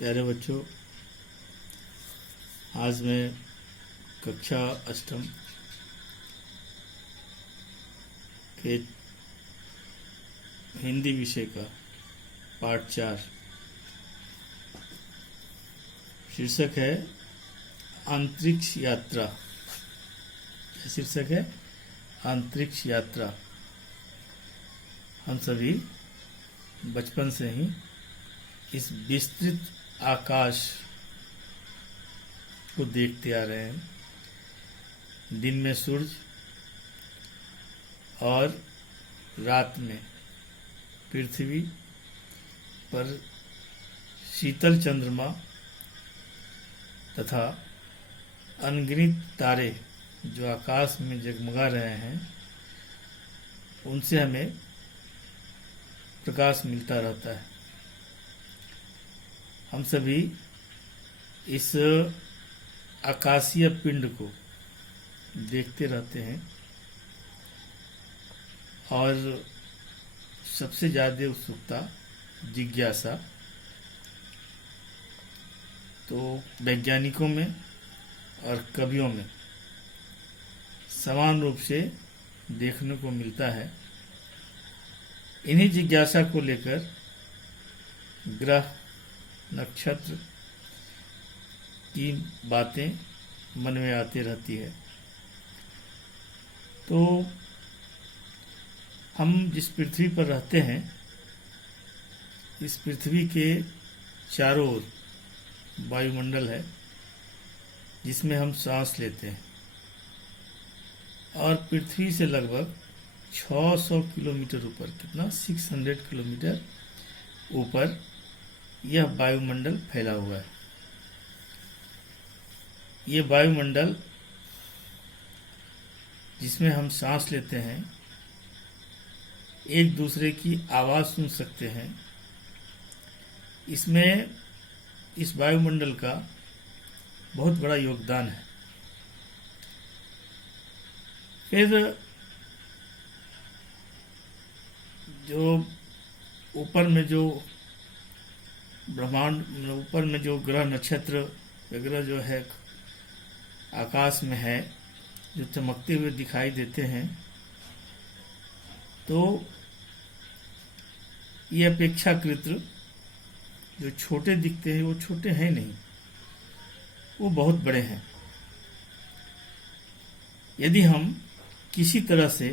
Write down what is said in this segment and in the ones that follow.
प्यारे बच्चों, आज मैं कक्षा अष्टम के हिंदी विषय का पाठ 4 शीर्षक है अंतरिक्ष यात्रा। क्या शीर्षक है? अंतरिक्ष यात्रा। हम सभी बचपन से ही इस विस्तृत आकाश को देखते आ रहे हैं। दिन में सूरज और रात में पृथ्वी पर शीतल चंद्रमा तथा अनगिनत तारे जो आकाश में जगमगा रहे हैं, उनसे हमें प्रकाश मिलता रहता है। हम सभी इस आकाशीय पिंड को देखते रहते हैं और सबसे ज़्यादा उत्सुकता, जिज्ञासा तो वैज्ञानिकों में और कवियों में समान रूप से देखने को मिलता है। इन्हीं जिज्ञासा को लेकर ग्रह, नक्षत्र की बातें मन में आती रहती है। तो हम जिस पृथ्वी पर रहते हैं, इस पृथ्वी के चारों ओर वायुमंडल है जिसमें हम सांस लेते हैं, और पृथ्वी से लगभग 600 किलोमीटर ऊपर, कितना 600 किलोमीटर ऊपर यह वायुमंडल फैला हुआ है। ये वायुमंडल जिसमें हम सांस लेते हैं, एक दूसरे की आवाज़ सुन सकते हैं। इसमें इस वायुमंडल का बहुत बड़ा योगदान है। फिर जो ऊपर में जो ब्रह्मांड, ऊपर में जो ग्रह, नक्षत्र वगैरह जो है आकाश में है, जो चमकते हुए दिखाई देते हैं, तो ये अपेक्षाकृत जो छोटे दिखते हैं वो छोटे हैं नहीं, वो बहुत बड़े हैं। यदि हम किसी तरह से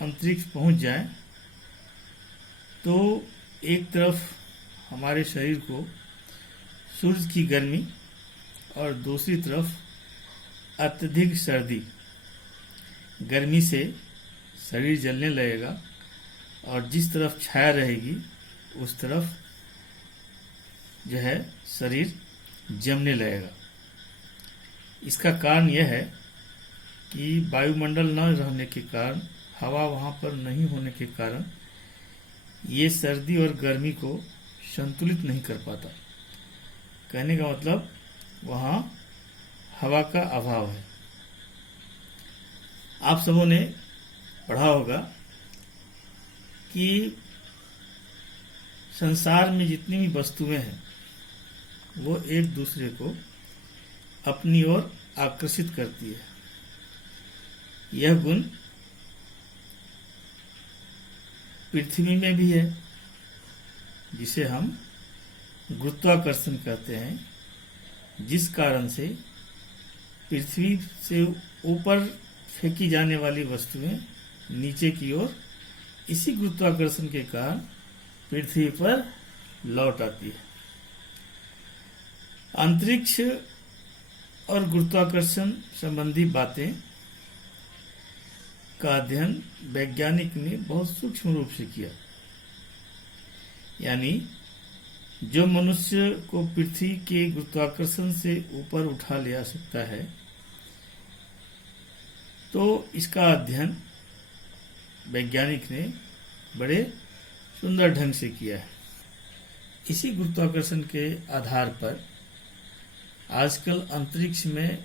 अंतरिक्ष पहुंच जाएं, तो एक तरफ हमारे शरीर को सूरज की गर्मी और दूसरी तरफ अत्यधिक सर्दी, गर्मी से शरीर जलने लगेगा और जिस तरफ छाया रहेगी उस तरफ जो है शरीर जमने लगेगा। इसका कारण यह है कि वायुमंडल न रहने के कारण, हवा वहाँ पर नहीं होने के कारण ये सर्दी और गर्मी को संतुलित नहीं कर पाता। कहने का मतलब वहाँ हवा का अभाव है। आप सबों ने पढ़ा होगा कि संसार में जितनी भी वस्तुएं हैं वो एक दूसरे को अपनी ओर आकर्षित करती है। यह गुण पृथ्वी में भी है, जिसे हम गुरुत्वाकर्षण कहते हैं, जिस कारण से पृथ्वी से ऊपर फेंकी जाने वाली वस्तुएं नीचे की ओर इसी गुरुत्वाकर्षण के कारण पृथ्वी पर लौट आती है। अंतरिक्ष और गुरुत्वाकर्षण संबंधी बातें का अध्ययन वैज्ञानिक ने बहुत सूक्ष्म रूप से किया। यानी जो मनुष्य को पृथ्वी के गुरुत्वाकर्षण से ऊपर उठा ले आ सकता है, तो इसका अध्ययन वैज्ञानिक ने बड़े सुंदर ढंग से किया है। इसी गुरुत्वाकर्षण के आधार पर आजकल अंतरिक्ष में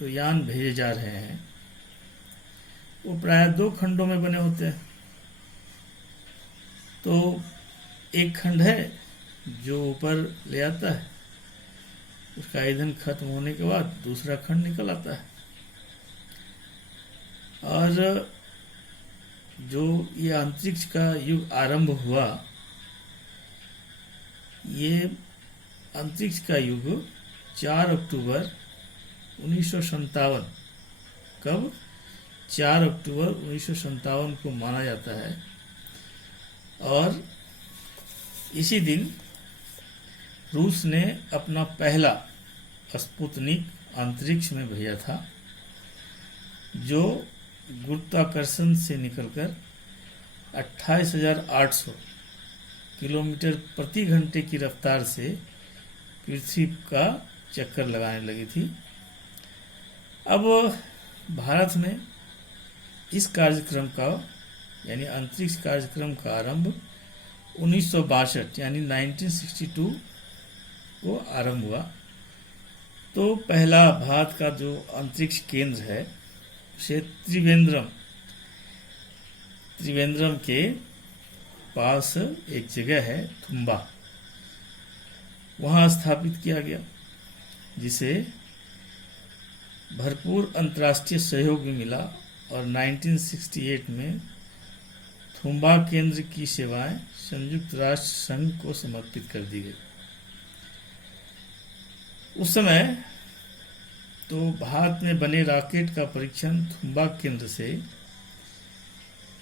जो यान भेजे जा रहे हैं, वो प्राय 2 खंडों में बने होते हैं। तो एक खंड है जो ऊपर ले आता है, उसका ईंधन खत्म होने के बाद दूसरा खंड निकल आता है। और जो ये अंतरिक्ष का युग आरंभ हुआ, ये अंतरिक्ष का युग 4 अक्टूबर 1957, कब 4 अक्टूबर 1957 को माना जाता है। और इसी दिन रूस ने अपना पहला स्पुतनिक अंतरिक्ष में भेजा था, जो गुरुत्वाकर्षण से निकलकर 28,800 किलोमीटर प्रति घंटे की रफ्तार से पृथ्वी का चक्कर लगाने लगी थी। अब भारत में इस कार्यक्रम का यानी अंतरिक्ष कार्यक्रम का आरंभ 1962 यानी 1962 को आरंभ हुआ। तो पहला भारत का जो अंतरिक्ष केंद्र है उसे त्रिवेंद्रम के पास एक जगह है थुम्बा, वहाँ स्थापित किया गया, जिसे भरपूर अंतर्राष्ट्रीय सहयोग भी मिला। और 1968 में थुम्बा केंद्र की सेवाएं संयुक्त राष्ट्र संघ को समर्पित कर दी गई। उस समय तो भारत में बने रॉकेट का परीक्षण थुम्बा केंद्र से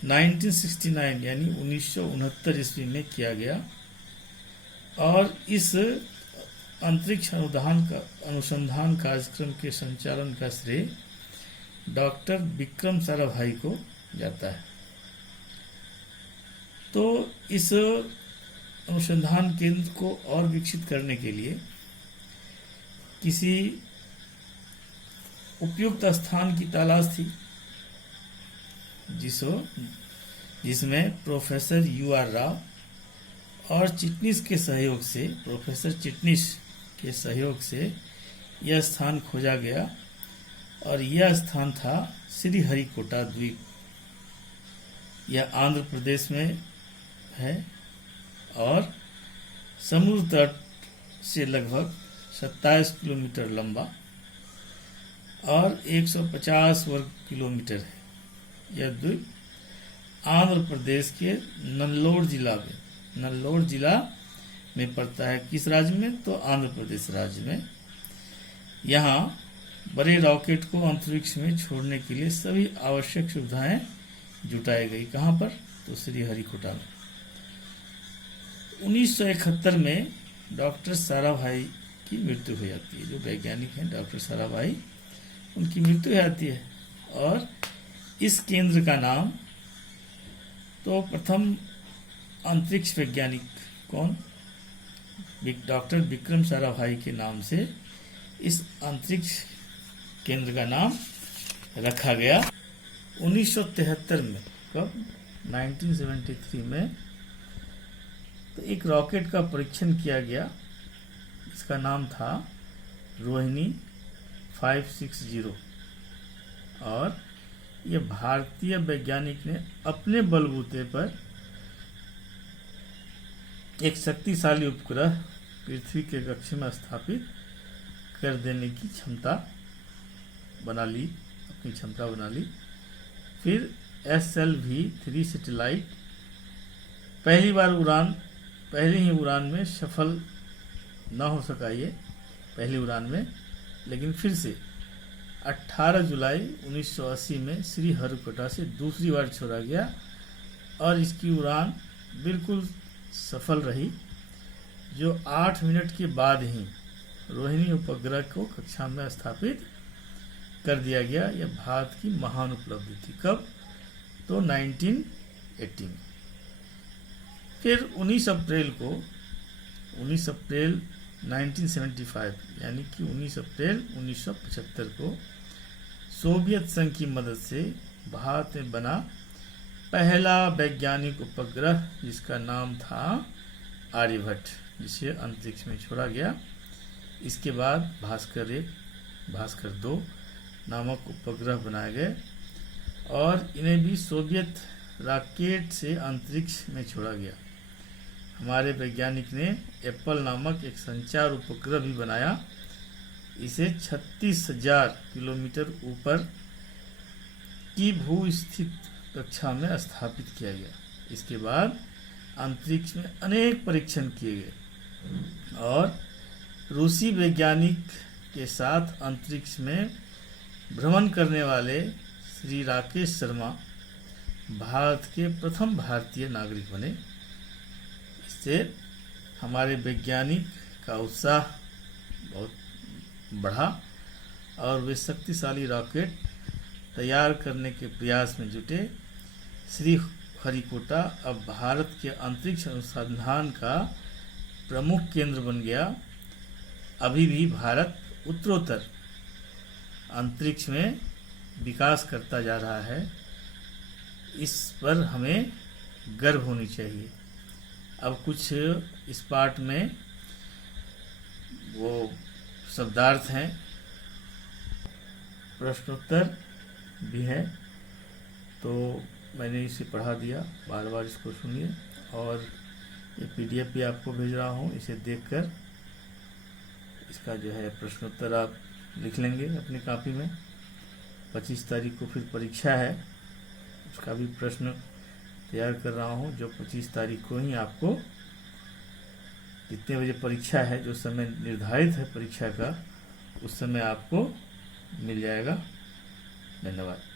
1969 यानी 1969 ईस्वी में किया गया। और इस अंतरिक्ष अनुसंधान कार्यक्रम के संचालन का श्रेय डॉक्टर विक्रम साराभाई को जाता है। तो इस अनुसंधान केंद्र को और विकसित करने के लिए किसी उपयुक्त स्थान की तलाश थी, जिसमें प्रोफेसर U.R. राव और चिटनिस के सहयोग से प्रोफेसर चिटनिस के सहयोग से यह स्थान खोजा गया। और यह स्थान था श्रीहरिकोटा द्वीप। यह आंध्र प्रदेश में है और समुद्र तट से लगभग 27 किलोमीटर लंबा और 150 वर्ग किलोमीटर है। यह द्वीप आंध्र प्रदेश के नल्लोर जिला में पड़ता है। किस राज्य में? तो आंध्र प्रदेश राज्य में। यहाँ बड़े रॉकेट को अंतरिक्ष में छोड़ने के लिए सभी आवश्यक सुविधाएं जुटाई गई। कहाँ पर? तो श्रीहरिकोटा में। 1971 में डॉक्टर साराभाई की मृत्यु हो जाती है। जो वैज्ञानिक हैं डॉक्टर साराभाई, उनकी मृत्यु हो जाती है। और इस केंद्र का नाम, तो प्रथम अंतरिक्ष वैज्ञानिक कौन? डॉक्टर विक्रम साराभाई के नाम से इस अंतरिक्ष केंद्र का नाम रखा गया। 1973 में, कब? 1973 में तो एक रॉकेट का परीक्षण किया गया। इसका नाम था रोहिणी 560। और ये भारतीय वैज्ञानिक ने अपने बलबूते पर एक शक्तिशाली उपग्रह पृथ्वी के कक्ष में स्थापित कर देने की क्षमता बना ली। फिर SLV-3 सैटेलाइट पहली ही उड़ान में सफल न हो सका ये पहली उड़ान में, लेकिन फिर से 18 जुलाई 1980 में श्रीहरिकोटा से दूसरी बार छोड़ा गया और इसकी उड़ान बिल्कुल सफल रही, जो 8 मिनट के बाद ही रोहिणी उपग्रह को कक्षा में स्थापित कर दिया गया। यह भारत की महान उपलब्धि थी। कब? तो 1980 में। फिर 19 अप्रैल 1975 यानी कि 19 अप्रैल 1975 को सोवियत संघ की मदद से भारत में बना पहला वैज्ञानिक उपग्रह, जिसका नाम था आर्यभट्ट, जिसे अंतरिक्ष में छोड़ा गया। इसके बाद भास्कर 1, भास्कर 2 नामक उपग्रह बनाए गए और इन्हें भी सोवियत रॉकेट से अंतरिक्ष में छोड़ा गया। हमारे वैज्ञानिक ने एप्पल नामक एक संचार उपग्रह भी बनाया। इसे 36,000 किलोमीटर ऊपर की भू स्थित कक्षा में स्थापित किया गया। इसके बाद अंतरिक्ष में अनेक परीक्षण किए गए और रूसी वैज्ञानिक के साथ अंतरिक्ष में भ्रमण करने वाले श्री राकेश शर्मा भारत के प्रथम भारतीय नागरिक बने। इससे हमारे वैज्ञानिक का उत्साह बहुत बढ़ा और वे शक्तिशाली रॉकेट तैयार करने के प्रयास में जुटे। श्री हरिकोटा अब भारत के अंतरिक्ष अनुसंधान का प्रमुख केंद्र बन गया। अभी भी भारत उत्तरोत्तर अंतरिक्ष में विकास करता जा रहा है। इस पर हमें गर्व होनी चाहिए। अब कुछ इस पाठ में वो शब्दार्थ हैं, प्रश्नोत्तर भी है, तो मैंने इसे पढ़ा दिया। बार बार इसको सुनिए और ये PDF भी आपको भेज रहा हूँ। इसे देखकर इसका जो है प्रश्नोत्तर आप लिख लेंगे अपनी कॉपी में। 25 तारीख को फिर परीक्षा है, उसका भी प्रश्न तैयार कर रहा हूँ, जो 25 तारीख को ही आपको कितने बजे परीक्षा है, जो समय निर्धारित है परीक्षा का, उस समय आपको मिल जाएगा। धन्यवाद।